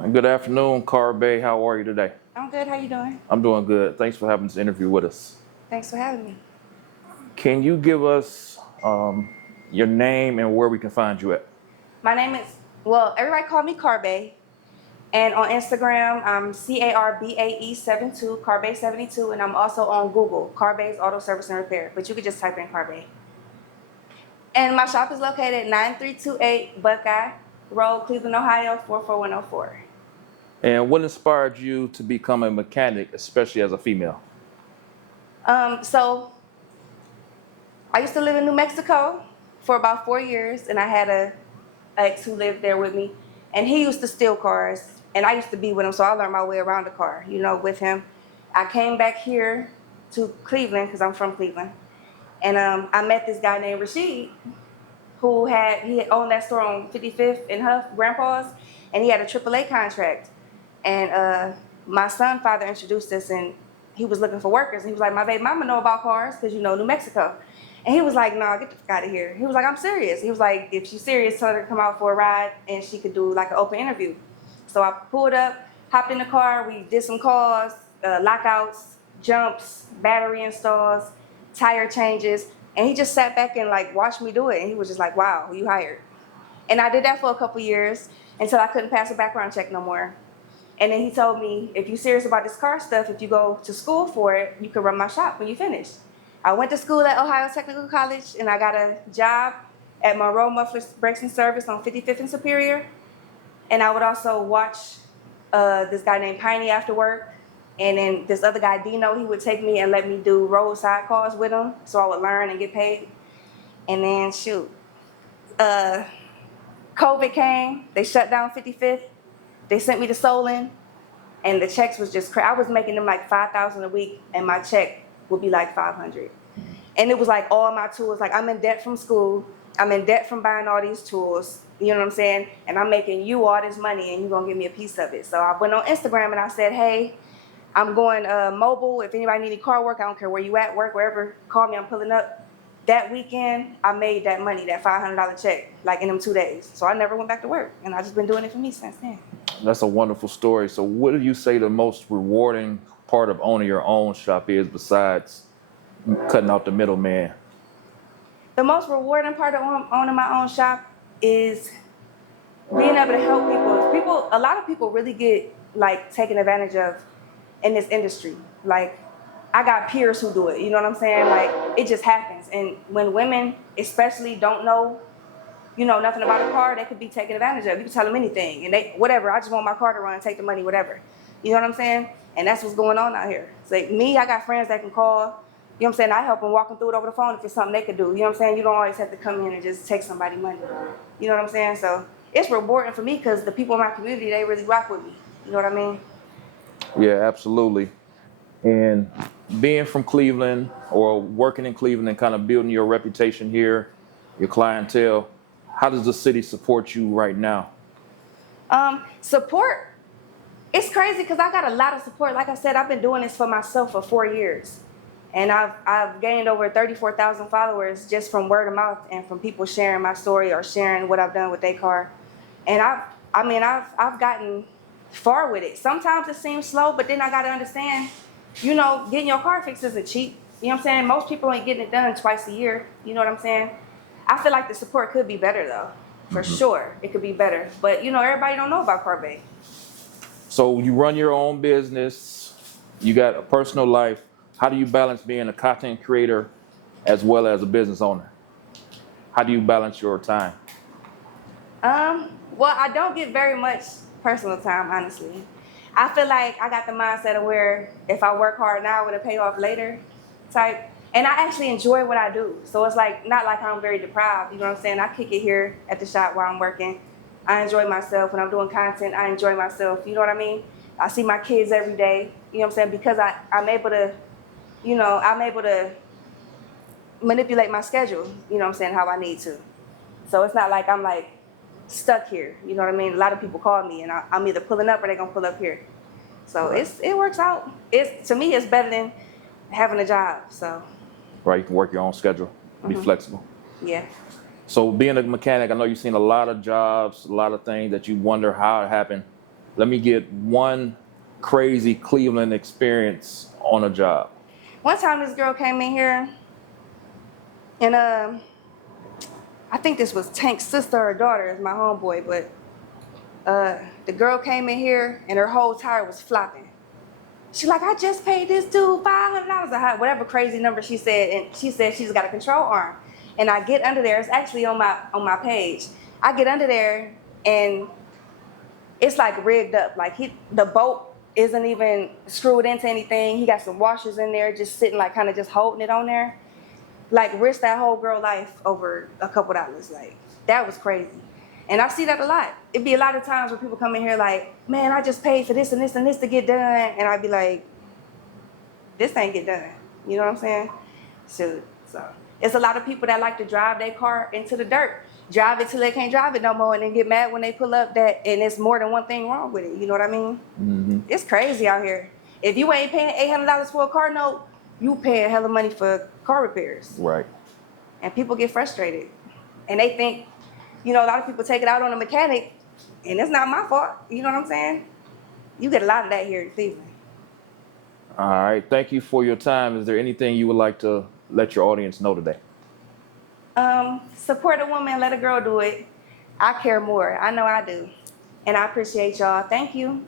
Good afternoon, Carbae. How are you today? I'm good. How you doing? I'm doing good. Thanks for having this interview with us. Thanks for having me. Can you give us your name and where we can find you at? My name is, well, everybody call me Carbae. And on Instagram, I'm CARBAE 72, Carbae 72. And I'm also on Google, Carbae's Auto Service and Repair. But you could just type in Carbae. And my shop is located at 9328 Buckeye Road, Cleveland, Ohio, 44104. And what inspired you to become a mechanic, especially as a female? So I used to live in New Mexico for about 4 years, and I had a ex who lived there with me, and he used to steal cars, and I used to be with him, so I learned my way around the car, with him. I came back here to Cleveland because I'm from Cleveland, and I met this guy named Rashid, he had owned that store on 55th and Huff, Grandpa's, and he had a AAA contract, and my son father introduced us, and he was looking for workers, and he was like, my baby mama know about cars because New Mexico. And he was like, nah, get the fuck out of here. He was like, I'm serious. He was like, if she's serious, tell her to come out for a ride and she could do like an open interview. So I pulled up, hopped in the car, we did some calls, lockouts, jumps, battery installs, tire changes. And he just sat back and like watched me do it. And he was just like, wow, who you hired? And I did that for a couple years until I couldn't pass a background check no more. And then he told me, if you're serious about this car stuff, if you go to school for it, you can run my shop when you finish. I went to school at Ohio Technical College, and I got a job at Monroe Muffler Brakes and Service on 55th and Superior. And I would also watch this guy named Piney after work. And then this other guy, Dino, he would take me and let me do roadside calls with him so I would learn and get paid. And then, COVID came. They shut down 55th. They sent me to Solon, and the checks was just crazy. I was making them like $5,000 a week, and my check would be like $500. And it was like all my tools. Like, I'm in debt from school. I'm in debt from buying all these tools. You know what I'm saying? And I'm making you all this money, and you're gonna give me a piece of it. So I went on Instagram and I said, hey, I'm going mobile. If anybody need any car work, I don't care where you at, work wherever, call me, I'm pulling up. That weekend, I made that money, that $500 check, like in them 2 days. So I never went back to work, and I've just been doing it for me since then. That's a wonderful story. So, what do you say the most rewarding part of owning your own shop is besides cutting out the middleman? The most rewarding part of owning my own shop is being able to help people. A lot of people really get like taken advantage of in this industry. Like, I got peers who do it. You know what I'm saying? Like, it just happens. And when women, especially, don't know, nothing about a car, they could be taken advantage of. You can tell them anything, and they whatever. I just want my car to run, take the money, whatever. You know what I'm saying? And that's what's going on out here. It's like me, I got friends that can call. You know what I'm saying? I help them walk them through it over the phone if it's something they could do. You know what I'm saying? You don't always have to come in and just take somebody money. You know what I'm saying? So it's rewarding for me because the people in my community, they really rock with me. You know what I mean? Yeah, absolutely. And being from Cleveland or working in Cleveland and kind of building your reputation here, your clientele, how does the city support you right now? Support. It's crazy because I got a lot of support. Like I said, I've been doing this for myself for 4 years. And I've gained over 34,000 followers just from word of mouth and from people sharing my story or sharing what I've done with their car. And I've gotten far with it. Sometimes it seems slow, but then I got to understand, getting your car fixed isn't cheap. You know what I'm saying? Most people ain't getting it done twice a year. You know what I'm saying? I feel like the support could be better though. For sure, it could be better. But everybody don't know about Carbae. So you run your own business, you got a personal life. How do you balance being a content creator as well as a business owner? How do you balance your time? Well, I don't get very much personal time, honestly. I feel like I got the mindset of where if I work hard now, it'll pay off later type. And I actually enjoy what I do. So it's like, not like I'm very deprived, you know what I'm saying? I kick it here at the shop while I'm working. I enjoy myself. When I'm doing content, I enjoy myself, you know what I mean? I see my kids every day, you know what I'm saying? Because I'm able to, I'm able to manipulate my schedule, you know what I'm saying, how I need to. So it's not like I'm like stuck here, you know what I mean? A lot of people call me and I'm either pulling up or they're gonna pull up here. So Right. it works out. To me, it's better than having a job, so Right, you can work your own schedule, be flexible. yeah. So being a mechanic, I know you've seen a lot of jobs, a lot of things that you wonder how it happened. let me get one crazy Cleveland experience on a job. One time this girl came in here and I think this was Tank's sister or daughter is my homeboy, but the girl came in here and her whole tire was flopping. She like, I just paid this dude $500 or whatever crazy number she said, and she said she's got a control arm. And I get under there, it's actually on my page. I get under there and it's like rigged up. Like the boat isn't even screwed into anything. He got some washers in there just sitting like kind of just holding it on there. Like risk that whole girl life over a couple dollars. Like that was crazy. And I see that a lot. It'd be a lot of times where people come in here like, man, I just paid for this and this and this to get done. And I'd be like, this ain't get done. You know what I'm saying? So it's a lot of people that like to drive their car into the dirt. Drive it till they can't drive it no more and then get mad when they pull up and it's more than one thing wrong with it. You know what I mean? Mm-hmm. It's crazy out here. If you ain't paying $800 for a car note, you paying hella money for car repairs. Right. And people get frustrated. And they think, you know, a lot of people take it out on the mechanic, and it's not my fault. You know what I'm saying? You get a lot of that here in Cleveland. All right. Thank you for your time. Is there anything you would like to let your audience know today? Support a woman, let a girl do it. I care more. I know I do. And I appreciate y'all. Thank you.